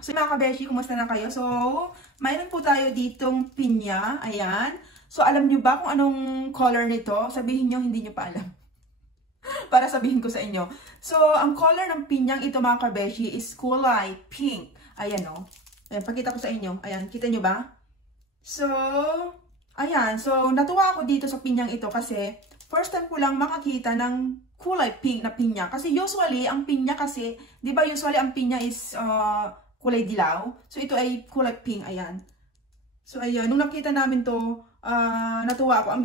So mga kabeshi, kumusta na kayo? So, mayroon po tayo ditong pinya. Ayan. So, alam nyo ba kung anong color nito? Sabihin nyo, hindi nyo pa alam. Para sabihin ko sa inyo. So, ang color ng pinyang ito mga kabeshi is kulay pink. Ayan o. Ayan, pakita ko sa inyo. Ayan, kita nyo ba? So, ayan. So, natuwa ako dito sa pinyang ito kasi first time ko lang makakita ng kulay pink na pinya. Kasi usually, ang pinya kasi, di ba usually ang pinya is kulay dilaw. So, ito ay kulay pink. Ayan. So, ayan. Nung nakita namin to, natuwa ako. Ang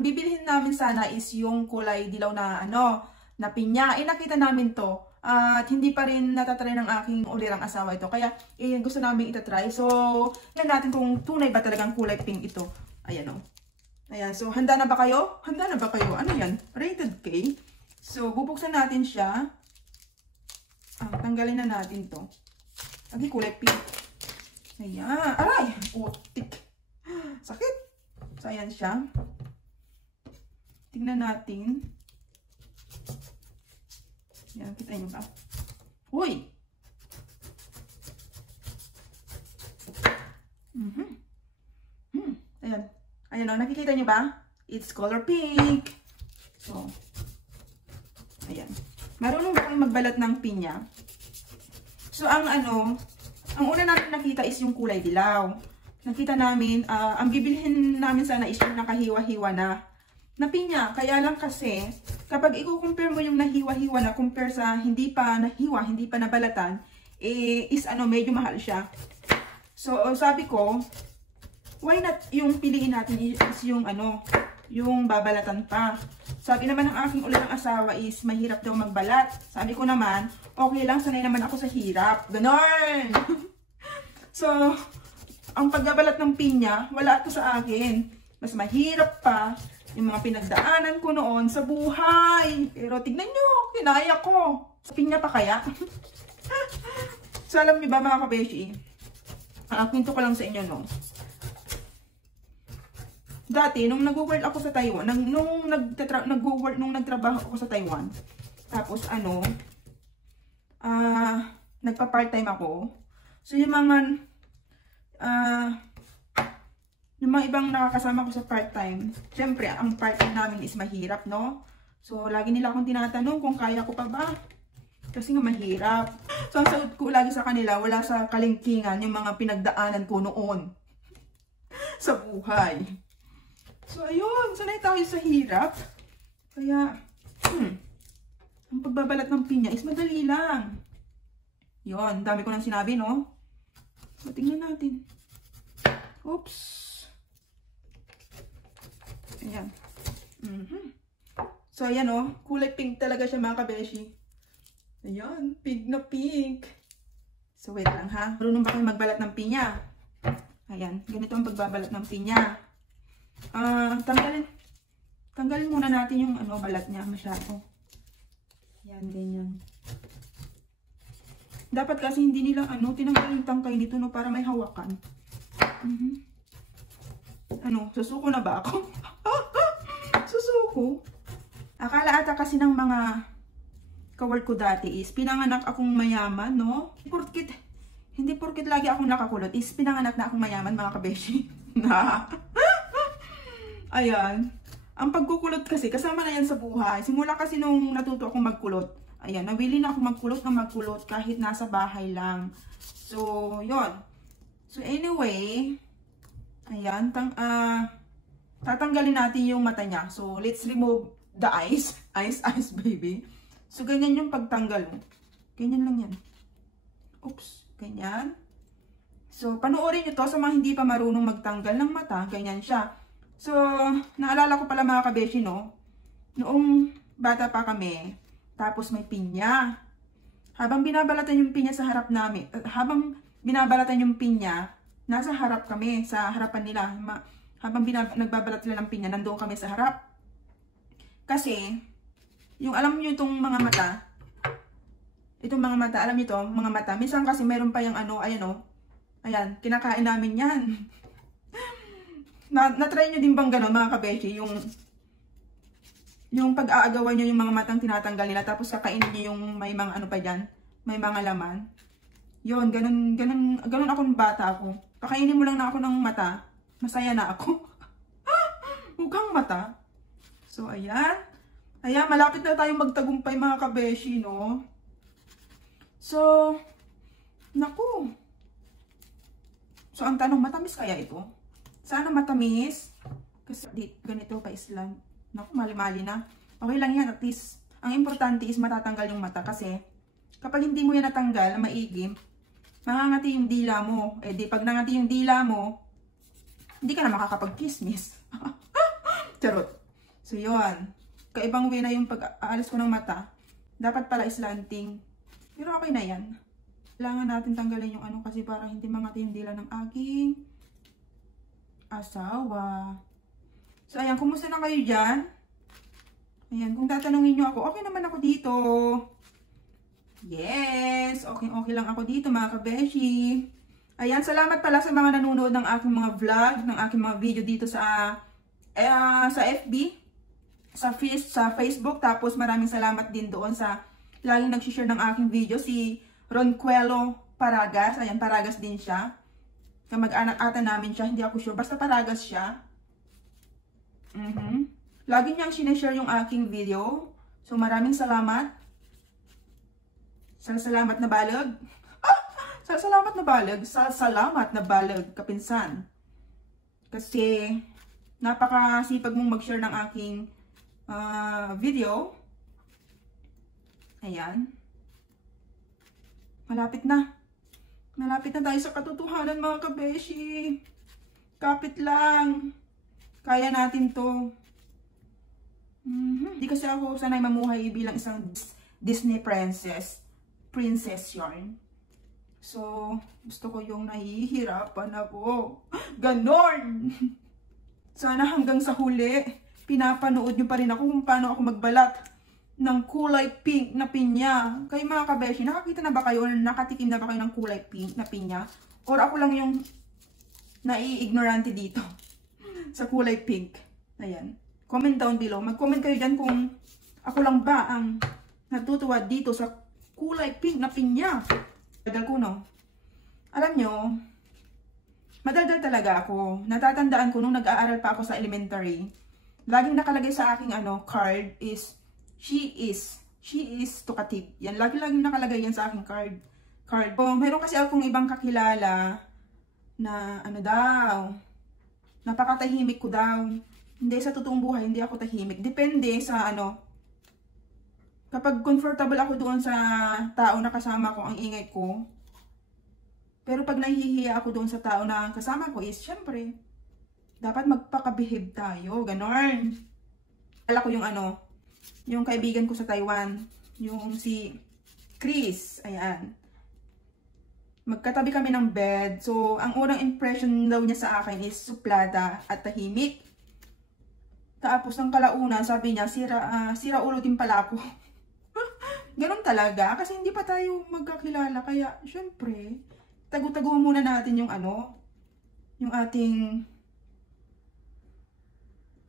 bibilhin namin sana is yung kulay dilaw na, na pinya. Nakita namin to. At hindi pa rin natatry ng aking ulirang asawa ito. Kaya, gusto namin itatry. So, yan natin kung tunay ba talagang kulay pink ito. Ayan o. Ayan. So, handa na ba kayo? Handa na ba kayo? Ano yan? Rated K. So, bubuksan natin siya. Tanggalin na natin to. Lagi kulay pink. Ayan. Aray! Otik. Sakit. So, ayan siya. Tingnan natin. Ayan, kita nyo ba? Uy! Ayan. Ayan o, nakikita nyo ba? It's color pink. So, ayan. Marunong ba kayong magbalat ng pinya? So, ang una natin nakita is yung kulay dilaw. Nakita namin, ang bibilhin namin sana is yung nakahiwa-hiwa na pinya. Kaya lang kasi, kapag i-compare mo yung nahiwa-hiwa na compare sa hindi pa nahiwa, hindi pa nabalatan, is medyo mahal siya. So, sabi ko, why not yung piliin natin is yung babalatan pa. Sabi naman ng aking ulit ng asawa is mahirap daw magbalat. Sabi ko naman, okay lang, sanay naman ako sa hirap. Ganon! So, ang pagbabalat ng pinya, wala ito sa akin. Mas mahirap pa yung mga pinagdaanan ko noon sa buhay. Pero tignan nyo, kinaya ko. Sa pinya pa kaya? So, alam niyo ba mga kabeshi? Kwento ko lang sa inyo, no? Dati, nung nag-work ako sa Taiwan, nung nagtrabaho ako sa Taiwan, tapos nagpa-part-time ako. So, yung mga ibang nakakasama ko sa part-time, syempre, ang part-time namin is mahirap, no? So, lagi nila akong tinatanong kung kaya ko pa ba. Kasi nga mahirap. So, ang sagot ko lagi sa kanila, wala sa kalingkingan yung mga pinagdaanan ko noon sa buhay. So, ayun. Sanay tayo sa hirap. Kaya, ang pagbabalat ng pinya is madali lang. Yun. Dami ko nang sinabi, no? So, tingnan natin. Oops. Ayan. So, ayan, oh. Kulay pink talaga siya, mga kabeshi. Ayan. Pink na pink. So, wait lang, ha? Marunong ba kayo magbalat ng pinya? Ayan. Ganito ang pagbabalat ng pinya. Tanggalin muna natin yung balat niya masyado. Yan, ganyan. Dapat kasi hindi nila tinanggal yung tangkay dito, no, para may hawakan. Susuko na ba ako? Susuko? Akala ata kasi ng mga kawork ko dati is pinanganak akong mayaman, no? Hindi porkit lagi akong nakakulot is pinanganak na akong mayaman, mga kabeshi. Ayan. Ang pagkukulot kasi, kasama na yan sa buhay. Simula kasi nung natuto akong magkulot. Ayan, nawili na ako magkulot kahit nasa bahay lang. So, yon. So, anyway, ayan, tatanggalin natin yung mata niya. So, let's remove the eyes. Eyes, baby. So, ganyan yung pagtanggal. Ganyan lang yan. Oops, ganyan. So, panoorin nyo to sa mga hindi pa marunong magtanggal ng mata. Ganyan siya. So, naalala ko pala mga kabeshi, no? Noong bata pa kami, tapos may pinya. Habang binabalatan yung pinya sa harap namin, nasa harap kami, sa harapan nila. Habang nagbabalat sila ng pinya, nandoon kami sa harap. Kasi, yung alam nyo itong mga mata, alam nyo ito, mga mata, minsan kasi meron pa yung ayan, kinakain namin yan. Na-try nyo din bang gano'n, mga kabeshi, yung pag-aagawan nyo yung mga matang tinatanggal nila, tapos kakainin nyo yung may mga pa dyan, may mga laman. Yun, ganun ako ng bata ako. Kakainin mo lang na ako ng mata, masaya na ako. Mukhang mata. So, ayan. Ayan, malapit na tayong magtagumpay mga kabeshi, no? So, naku. So, ang tanong, matamis kaya ito? Sana matamis. Kasi ganito pa islang. Naku, mali-mali na. Okay lang yan, at least. Ang importante is matatanggal yung mata kasi kapag hindi mo yan natanggal na maigi, mangangati yung dila mo. Eh di, pag nangati yung dila mo, hindi ka na makakapag-kismis. Charot. So, yun. Kaibang way na yung pag-aalis ko ng mata. Dapat pala slanting. Pero okay na yan. Kailangan natin tanggalin yung ano kasi para hindi mangati yung dila ng aking asawa. So, ayan. Kumusta na kayo dyan? Ayan. Kung tatanungin nyo ako, okay naman ako dito. Yes. Okay lang ako dito mga kabeshi. Ayan. Salamat pala sa mga nanonood ng aking mga vlog, ng aking mga video dito sa FB, sa Facebook. Tapos maraming salamat din doon sa laging nag-share ng aking video, si Ronquelo Paragas. Ayan, Paragas din siya. Kamag-anak ata namin siya, hindi ako sure. Basta Paragas siya. Lagi niyang sinashare yung aking video. So maraming salamat. Salamat na balag. Salamat na balag. Salamat na balag, kapinsan. Kasi napakasipag mong mag-share ng aking video. Ayan. Malapit na. Malapit na tayo sa katotohanan mga kabeshi. Kapit lang. Kaya natin to. Di kasi ako sanay mamuhay bilang isang Disney princess. Princess yarn. So, gusto ko yung nahihirapan ako. Ganon! Sana hanggang sa huli, pinapanood nyo pa rin ako kung paano ako magbalat ng kulay pink na pinya. Kayo mga kabeshi, nakakita na ba kayo or nakatikim na ba kayo ng kulay pink na pinya? Or ako lang yung nai-ignorante dito sa kulay pink. Ayan. Comment down below. Mag-comment kayo dyan kung ako lang ba ang natutuwa dito sa kulay pink na pinya. Madaldal ko, no? Alam nyo, madaldal talaga ako. Natatandaan ko nung nag-aaral pa ako sa elementary. Laging nakalagay sa aking card is, she is talkative. Yan, laging nakalagay yan sa aking card. So, mayroon kasi akong ibang kakilala na napakatahimik ko daw. Hindi, sa totoong buhay, hindi ako tahimik. Depende sa kapag comfortable ako doon sa tao na kasama ko, ang ingay ko. Pero pag nahihiya ako doon sa tao na kasama ko is, syempre, dapat magpaka-behave tayo. Ganon. Alam ko yung kaibigan ko sa Taiwan. Yung si Chris. Ayan. Magkatabi kami ng bed. So, ang unang impression daw niya sa akin is suplada at tahimik. Tapos, ang kalaunan, sabi niya, sira ulo din pala ako. Ganon talaga. Kasi hindi pa tayo magkakilala. Kaya, syempre, tago-tago muna natin yung yung ating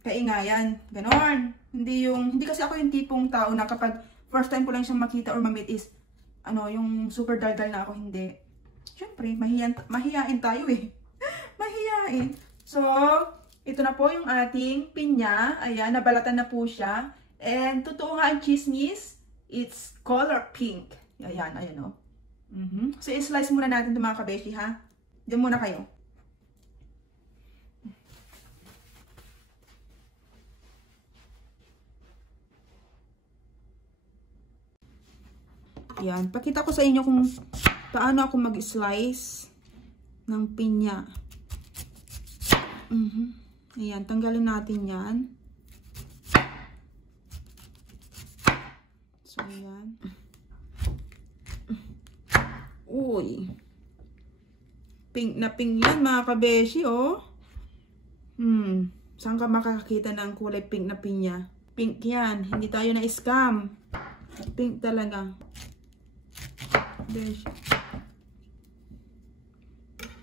kaingayan. Ganon. Hindi kasi ako yung tipong tao na kapag first time ko lang siyang makita or ma-meet is, yung super daldal na ako. Hindi. Syempre, mahiyain tayo eh. Mahiyain. So, ito na po yung ating pinya. Ayan, nabalatan na po siya. And, totoo nga ang chismis. It's color pink. Ayan, ayan o. So, i-slice muna natin ito mga kabeshi, ha? Diyan muna kayo. Ayan, pakita ko sa inyo kung paano ako mag-slice ng pinya. Ayan, tanggalin natin yan. So, ayan. Uy. Pink na pink yan, mga kabeshi, oh. Saan ka makakakita ng kulay pink na pinya? Pink yan. Hindi tayo na-scam. Pink talaga. Beshi.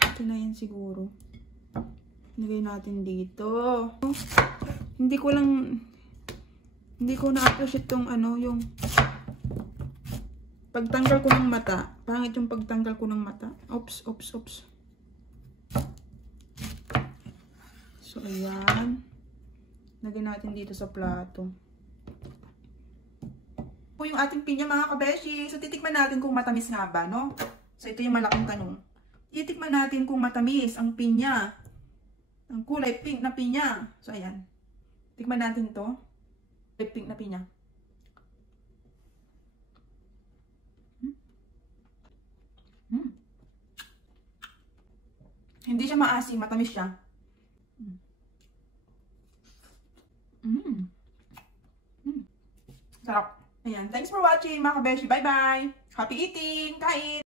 Ito na yan siguro. Nagay natin dito. Hindi ko na-appreciate tong yung Pagtanggal ko ng mata. Pangit yung pagtanggal ko ng mata. Oops, oops, oops. So, ayan. Lagyan natin dito sa plato. Po yung ating pinya mga kabeshi. So, titikman natin kung matamis nga ba, no? So, ito yung malaking tanong. Titikman natin kung matamis ang pinya. Ang kulay pink na pinya. So, ayan. Tikman natin to. Kulay pink na pinya. Hindi siya maasim, matamis siya. Sarap. Ayan. Thanks for watching mga kabeshi. Bye-bye. Happy eating! Kain!